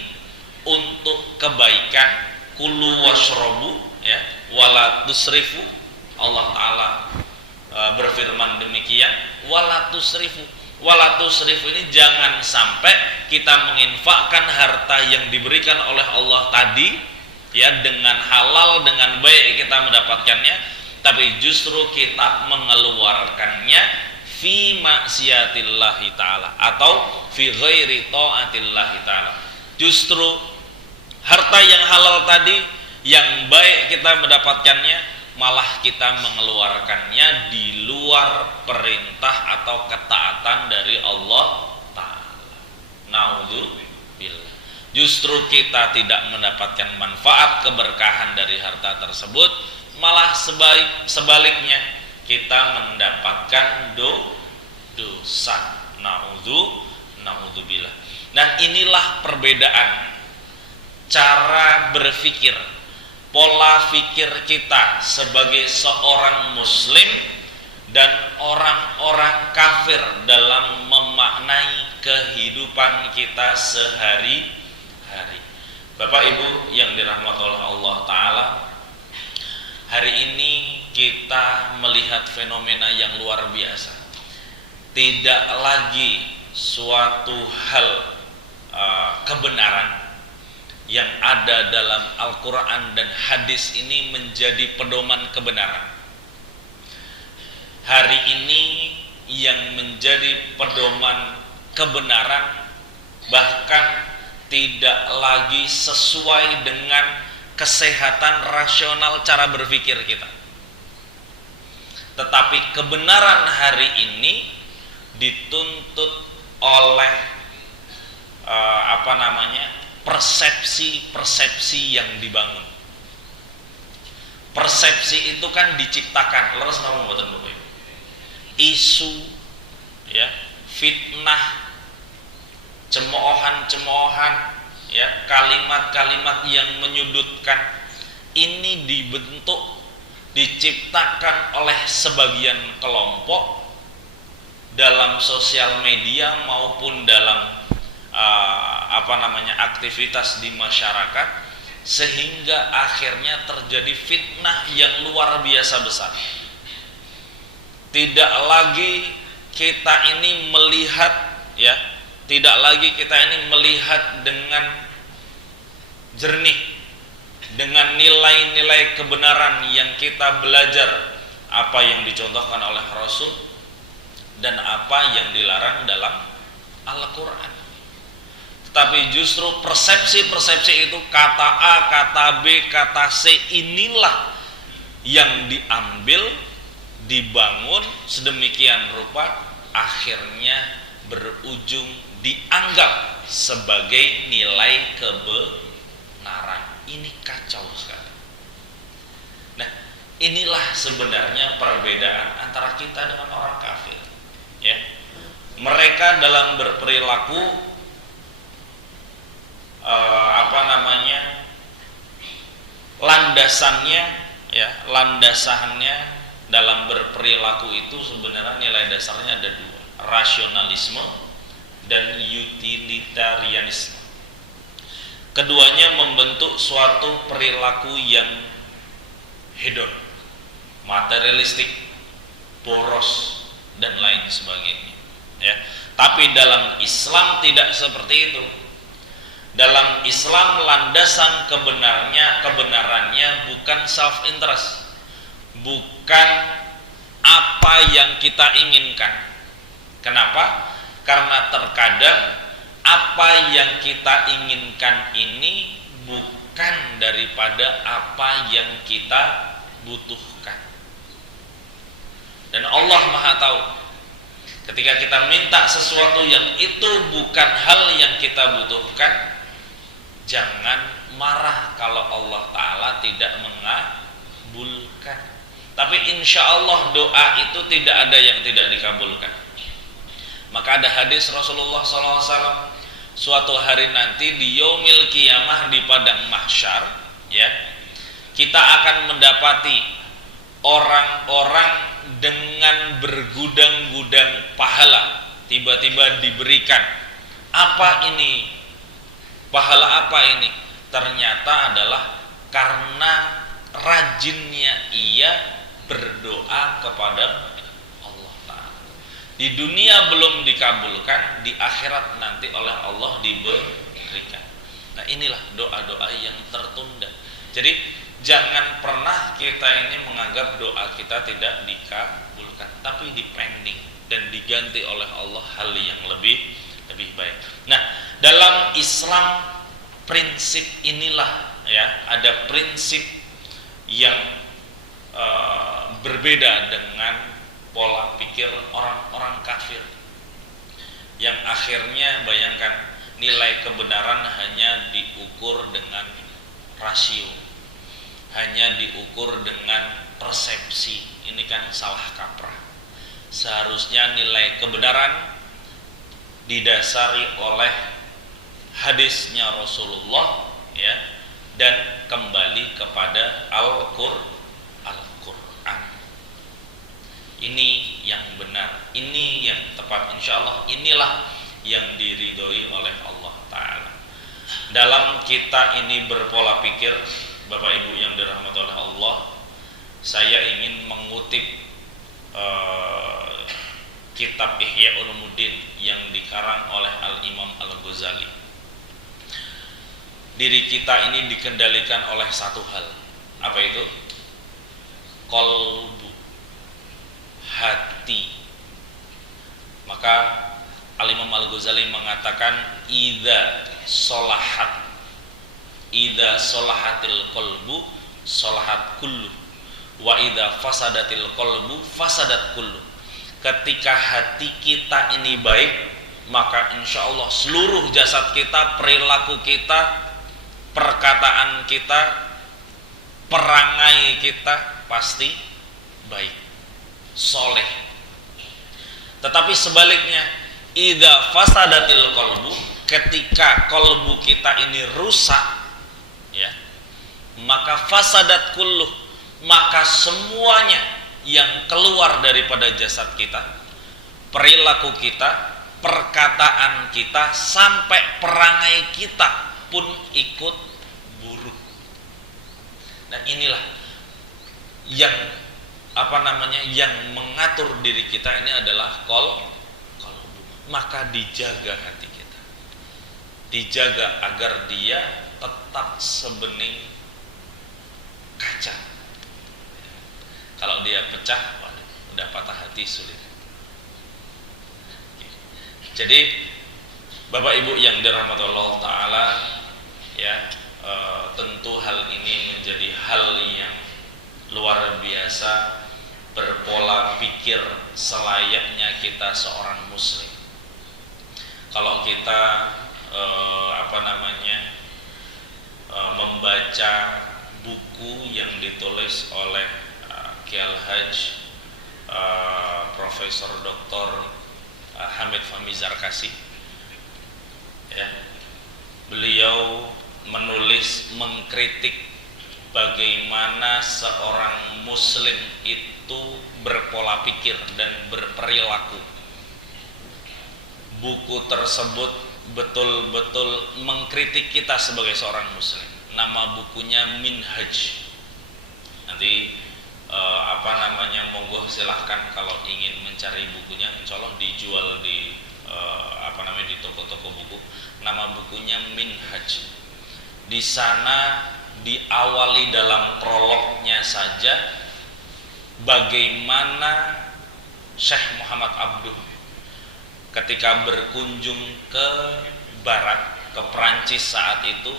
untuk kebaikan, kulu washrobu, ya, wala tusrifu, Allah Ta'ala berfirman demikian, wala tusrifu. Wala tusrifu ini jangan sampai kita menginfakkan harta yang diberikan oleh Allah tadi, ya, dengan halal, dengan baik kita mendapatkannya, tapi justru kita mengeluarkannya fi maksiatillahi ta'ala atau fi ghairi ta'atillahi ta'ala. Justru harta yang halal tadi, yang baik kita mendapatkannya, malah kita mengeluarkannya di luar perintah atau ketaatan dari Allah Ta'ala. Na'udzubillah. Justru kita tidak mendapatkan manfaat keberkahan dari harta tersebut, malah sebaliknya kita mendapatkan dosa. Na'udzubillah. Dan inilah perbedaan cara berpikir, pola pikir kita sebagai seorang muslim dan orang-orang kafir dalam memaknai kehidupan kita sehari-hari. Bapak Ibu yang dirahmati oleh Allah Ta'ala, hari ini kita melihat fenomena yang luar biasa. Tidak lagi suatu hal kebenaran yang ada dalam Al-Quran dan hadis ini menjadi pedoman kebenaran. Hari ini yang menjadi pedoman kebenaran bahkan tidak lagi sesuai dengan kesehatan rasional cara berpikir kita. Tetapi kebenaran hari ini dituntut oleh persepsi yang dibangun. Persepsi itu kan diciptakan, leres nama buatan Bapak Ibu. Isu, ya, fitnah, cemoohan, ya, kalimat-kalimat yang menyudutkan ini diciptakan oleh sebagian kelompok dalam sosial media maupun dalam aktivitas di masyarakat, sehingga akhirnya terjadi fitnah yang luar biasa besar. Tidak lagi kita ini melihat, ya, tidak lagi kita ini melihat dengan jernih, dengan nilai-nilai kebenaran yang kita belajar, apa yang dicontohkan oleh Rasul dan apa yang dilarang dalam Al-Quran. tapi justru persepsi-persepsi itu, kata A, kata B, kata C, inilah yang diambil, dibangun sedemikian rupa, akhirnya berujung dianggap sebagai nilai kebenaran. Ini kacau sekali. Nah, inilah sebenarnya perbedaan antara kita dengan orang kafir, ya. Mereka dalam berperilaku landasannya dalam berperilaku itu sebenarnya nilai dasarnya ada dua, rasionalisme dan utilitarianisme. Keduanya membentuk suatu perilaku yang hedon, materialistik, boros, dan lain sebagainya, ya. Tapi dalam Islam tidak seperti itu. Dalam Islam landasan kebenarannya bukan self interest, bukan apa yang kita inginkan. Kenapa? Karena terkadang apa yang kita inginkan ini bukan daripada apa yang kita butuhkan. Dan Allah Maha tahu, ketika kita minta sesuatu yang itu bukan hal yang kita butuhkan, jangan marah kalau Allah Ta'ala tidak mengabulkan. Tapi insya Allah doa itu tidak ada yang tidak dikabulkan. Maka ada hadis Rasulullah SAW, suatu hari nanti di yaumil qiyamah, di padang mahsyar, ya, kita akan mendapati orang-orang dengan bergudang-gudang pahala tiba-tiba diberikan. Apa ini? Pahala apa ini? Ternyata adalah karena rajinnya ia berdoa kepada Allah Ta'ala. Di dunia belum dikabulkan, di akhirat nanti oleh Allah diberikan. Nah, inilah doa-doa yang tertunda. Jadi jangan pernah kita ini menganggap doa kita tidak dikabulkan, tapi dipending dan diganti oleh Allah hal yang lebih baik. Nah, dalam Islam prinsip inilah, ya, ada prinsip yang berbeda dengan pola pikir orang-orang kafir, yang akhirnya bayangkan nilai kebenaran hanya diukur dengan rasio, hanya diukur dengan persepsi. Ini kan salah kaprah. Seharusnya nilai kebenaran didasari oleh hadisnya Rasulullah, ya, dan kembali kepada Al-Quran. Ini yang benar, ini yang tepat, insya Allah inilah yang diridhoi oleh Allah Ta'ala. Dalam kita ini berpola pikir, Bapak Ibu yang dirahmati oleh Allah, saya ingin mengutip kitab Ihya Ulumuddin yang dikarang oleh Al-Imam Al-Ghazali. Diri kita ini dikendalikan oleh satu hal. Apa itu? Qalbu, hati. Maka Al-Imam Al-Ghazali mengatakan idza solahatil qalbu solahat kullu, wa idza fasadatil qalbu fasadat kullu. Ketika hati kita ini baik, maka insya Allah seluruh jasad kita, perilaku kita, perkataan kita, perangai kita pasti baik, soleh. Tetapi sebaliknya, idza fasadatil qalbu, ketika qalbu kita ini rusak, ya, maka fasadat kulluh, maka semuanya yang keluar daripada jasad kita, perilaku kita, perkataan kita, sampai perangai kita pun ikut buruk. Nah, inilah yang yang mengatur diri kita ini adalah qalbu. Maka dijaga hati kita, dijaga agar dia tetap sebening kaca. Kalau dia pecah, udah patah hati sulit. Jadi Bapak Ibu yang dirahmati Allah Ta'ala, ya, tentu hal ini menjadi hal yang luar biasa, berpola pikir selayaknya kita seorang muslim. Kalau kita membaca buku yang ditulis oleh Kiai Al-Hajj Profesor Dr. Hamid Fahmi Zarkasi, ya, beliau menulis mengkritik bagaimana seorang muslim itu berpola pikir dan berperilaku. Buku tersebut betul-betul mengkritik kita sebagai seorang muslim. Nama bukunya Minhaj. Nanti monggo silahkan kalau ingin mencari bukunya, insya Allah dijual di di toko-toko buku. Nama bukunya Minhaj. Di sana diawali dalam prolognya saja bagaimana Syekh Muhammad Abduh ketika berkunjung ke barat, ke Perancis saat itu,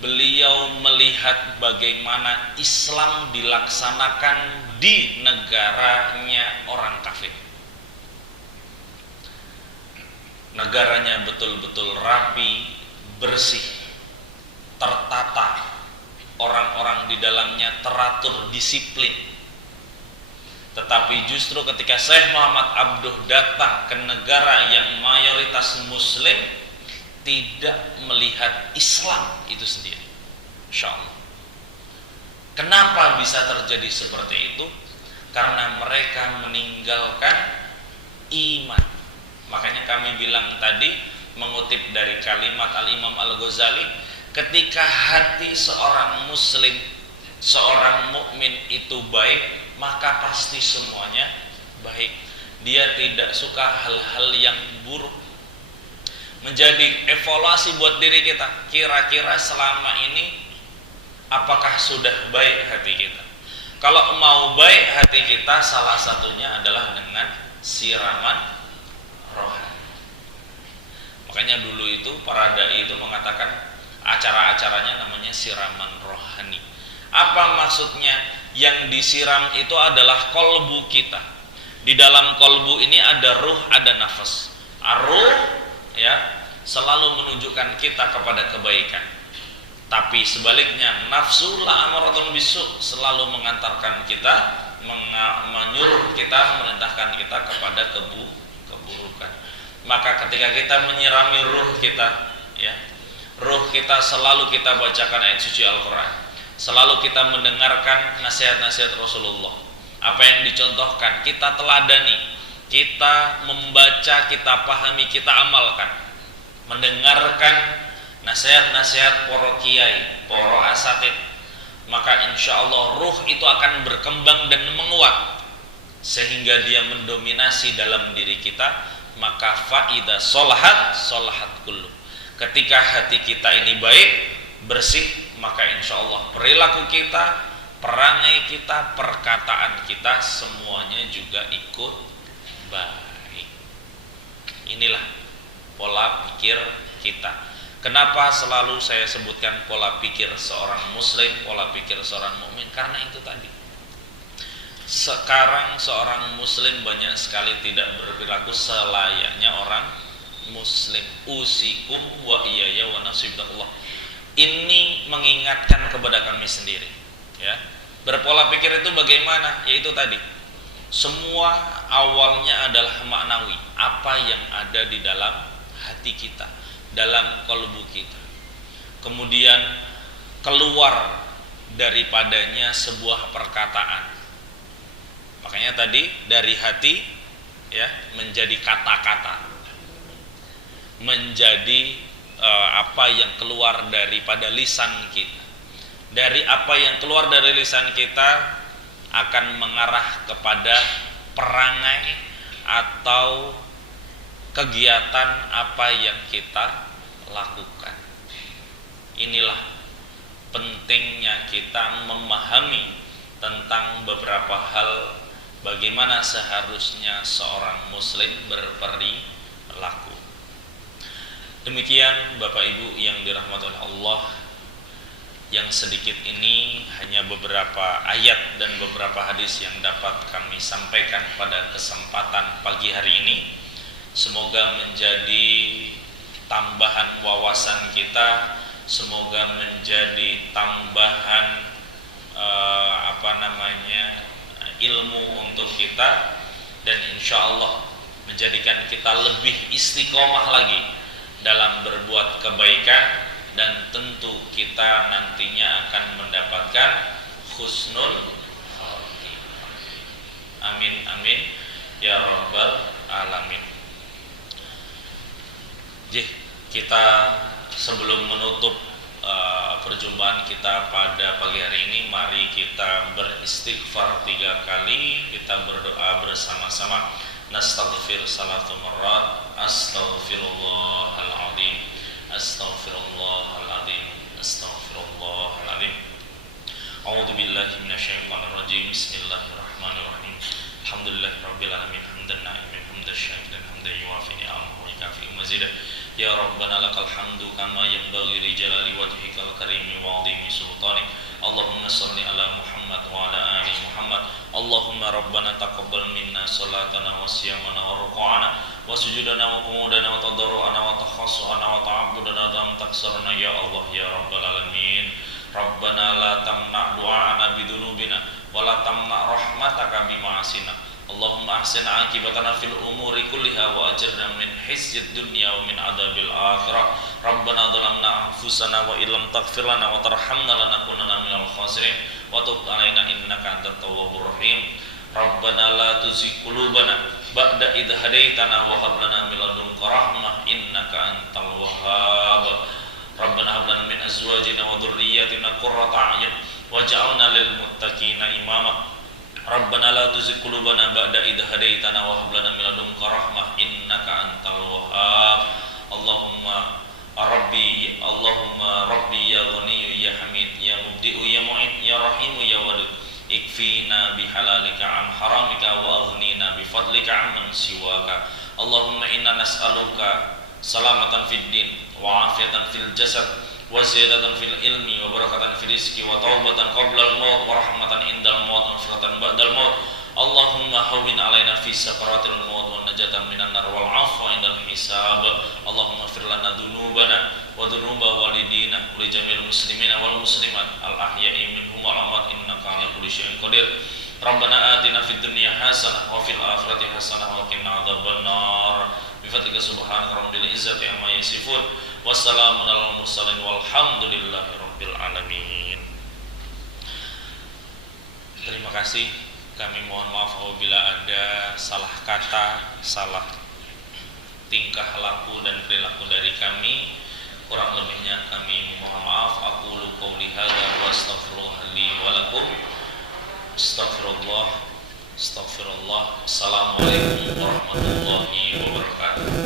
beliau melihat bagaimana Islam dilaksanakan di negaranya orang kafir. Negaranya betul-betul rapi, bersih, tertata, orang-orang di dalamnya teratur, disiplin. Tetapi justru ketika Syekh Muhammad Abduh datang ke negara yang mayoritas muslim, tidak melihat Islam itu sendiri. Insya Allah. Kenapa bisa terjadi seperti itu? Karena mereka meninggalkan iman. Makanya kami bilang tadi, mengutip dari kalimat Al-Imam Al-Ghazali, ketika hati seorang muslim, seorang mukmin itu baik, maka pasti semuanya baik. Dia tidak suka hal-hal yang buruk. Menjadi evaluasi buat diri kita, kira-kira selama ini apakah sudah baik hati kita? Kalau mau baik hati kita, salah satunya adalah dengan siraman rohani. Makanya dulu itu para dai itu mengatakan acara-acaranya namanya siraman rohani. Apa maksudnya? Yang disiram itu adalah kolbu kita. Di dalam kolbu ini ada ruh, ada nafas. Ruh, ya, selalu menunjukkan kita kepada kebaikan. Tapi sebaliknya, nafsu la'amaratun bisu, selalu mengantarkan kita, menyuruh kita, merintahkan kita kepada keburukan. Maka ketika kita menyirami ruh kita, ya, ruh kita selalu kita bacakan ayat suci Al-Quran, selalu kita mendengarkan nasihat-nasihat Rasulullah. Apa yang dicontohkan kita teladani, kita membaca, kita pahami, kita amalkan. Mendengarkan nasihat-nasihat para kiai, para asatid, maka insya Allah ruh itu akan berkembang dan menguat sehingga dia mendominasi dalam diri kita. Maka faida solahat, solahat kullu. Ketika hati kita ini baik, bersih, maka insya Allah perilaku kita, perangai kita, perkataan kita semuanya juga ikut baik. Inilah pola pikir kita. Kenapa selalu saya sebutkan pola pikir seorang muslim, pola pikir seorang mukmin? Karena itu tadi. Sekarang seorang muslim banyak sekali tidak berperilaku selayaknya orang muslim. Usikum wa iyaya wa nasibullah. Ini mengingatkan kepada kami sendiri, ya. Berpola pikir itu bagaimana? Yaitu tadi, semua awalnya adalah maknawi, apa yang ada di dalam hati kita, dalam kalbu kita. Kemudian keluar daripadanya sebuah perkataan. Makanya tadi dari hati, ya, menjadi kata-kata, menjadi apa yang keluar daripada lisan kita. Dari apa yang keluar dari lisan kita akan mengarah kepada perangai atau kegiatan apa yang kita lakukan. Inilah pentingnya kita memahami tentang beberapa hal, bagaimana seharusnya seorang muslim berperilaku. Demikian Bapak Ibu yang dirahmati oleh Allah, yang sedikit ini hanya beberapa ayat dan beberapa hadis yang dapat kami sampaikan pada kesempatan pagi hari ini. Semoga menjadi tambahan wawasan kita, semoga menjadi tambahan ilmu untuk kita, dan insya Allah menjadikan kita lebih istiqomah lagi dalam berbuat kebaikan, dan tentu kita nantinya akan mendapatkan husnul khotimah. Amin amin ya rabbal alamin. Kita sebelum menutup perjumpaan kita pada pagi hari ini, mari kita beristighfar 3 kali. Kita berdoa bersama-sama. Nastaghfir salatu marrat. Astaghfirullahaladzim, astaghfirullahaladzim, astaghfirullahaladzim. A'udzu billahi minasyaitonir rajim. Bismillahirrahmanirrahim. Alhamdulillahirabbil alamin, hamdan na'imin, hamdan syakiran, hamdan yuwafi ni'amahu wa yukafi mazidah. Ya Rabbana lakal hamdu kama yanbaghi li jalali wajhikal karimi wa 'azimi sultanik. Allahumma shalli ala Muhammad wa ala ali Muhammad. Allahumma Rabbana taqabbal minna salatana wa siyamana wa ruku'ana wa sujudana wa qumudana wa tadarru'ana wa takhassu'ana wa ta'abbudana wa taksarna ya Allah ya Rabbal alamin. Rabbana la tamna' du'ana bidunubina wa la tamna' rahmataka bima'asina. Allahumma ahsin akibatana fil umuri kulliha wa ajirna min khizyid dunya wa min adabil akhirah. Rabbana dhalamna anfusana wa illam taghfir lana wa tarhamna lanakunanna minal khasirin wa tub alaina innaka antat tawwabur rahim. Rabbana la tuzigh qulubana ba'da idh hadaitana wa hab lana min ladunka rahmah innaka antal wahhab. Rabbana hab lana min azwajina wa dhurriyyatina qurrata a'yun waj'alna lil muttaqina imama. Rabbana la tuzigh qulubana ba'da idh hadaitana wa hab lana min ladunka rahmah innaka antal wahhab. Allahumma rabbi ya ghaniyyu ya hamid ya mubdi'u ya mu'id ya rahimu ya wadud. Ikfina bihalalika an haramika wa aghnina bifadlika amman siwaka. Allahumma inna nas'aluka salamatan fid din wa afiatan fil jasad wa ziyadatan fil ilmi wa barakatan fil rizqi wa taubatan qabla al-maut wa rahmatan indal maut wa firatan ba'dal maut. Allahumma hawwin alaina fi sakaratil maut wa najatan minan nar wal 'afwa indal hisab. Allahumma fir lana dzunubana wa dzunuba walidina wa li jamil muslimina wal muslimat al ahya'i minhum wal amwat innaka 'ala kulli syai'in qadir. Rabbana atina fid dunya hasanah wa fil akhirati hasanah wa qina adzabannar. Bi fadlika subhanaka rabbil izzati amma yasifun. Wassalamun alal mursalin walhamdulillahi rabbil alamin. Terima kasih. Kami mohon maaf apabila ada salah kata, salah tingkah laku dan perilaku dari kami. Kurang lebihnya kami mohon maaf. Aqulu qouli hadza wa astaghfirullah li wa lakum. Astaghfirullah. Assalamualaikum warahmatullahi wabarakatuh.